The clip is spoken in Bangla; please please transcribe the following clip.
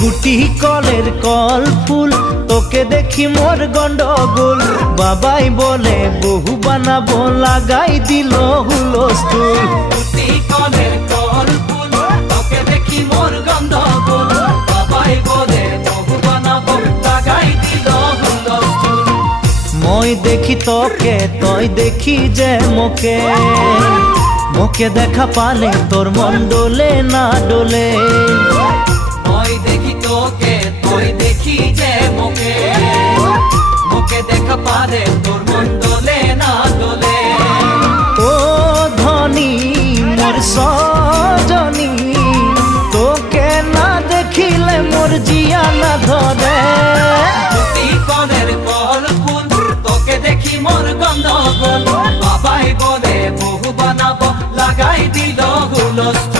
গুটি কলের কল ফুল তোকে দেখি মোর গন্ডগোল বাবাই বলে বহু বানাবো লাগাই দিল হুলস্থুল গুটি কলের কল ফুল তোকে দেখি মোর গন্ডগোল বাবাই বলে বহু বানাবো লাগাই দিল হুলস্থুল মই দেখি তোকে তই দেখি যে মোকে মোকে দেখা পালে তোর মন ডোলে না ডোলে মই দেখি তোকে তুই দেখি যে মোকে মোকে দেখা পারে তোর মন দোলে না দোলে ও ধনী মোর সজনী তোকে না দেখিলে মোর জিয়া না ধরে গুটি কলের কল ফুল তোকে দেখি মোর গন্ডগোল বাবাই বলে বহু বানাবো লাগাই দিল হুলস্থুল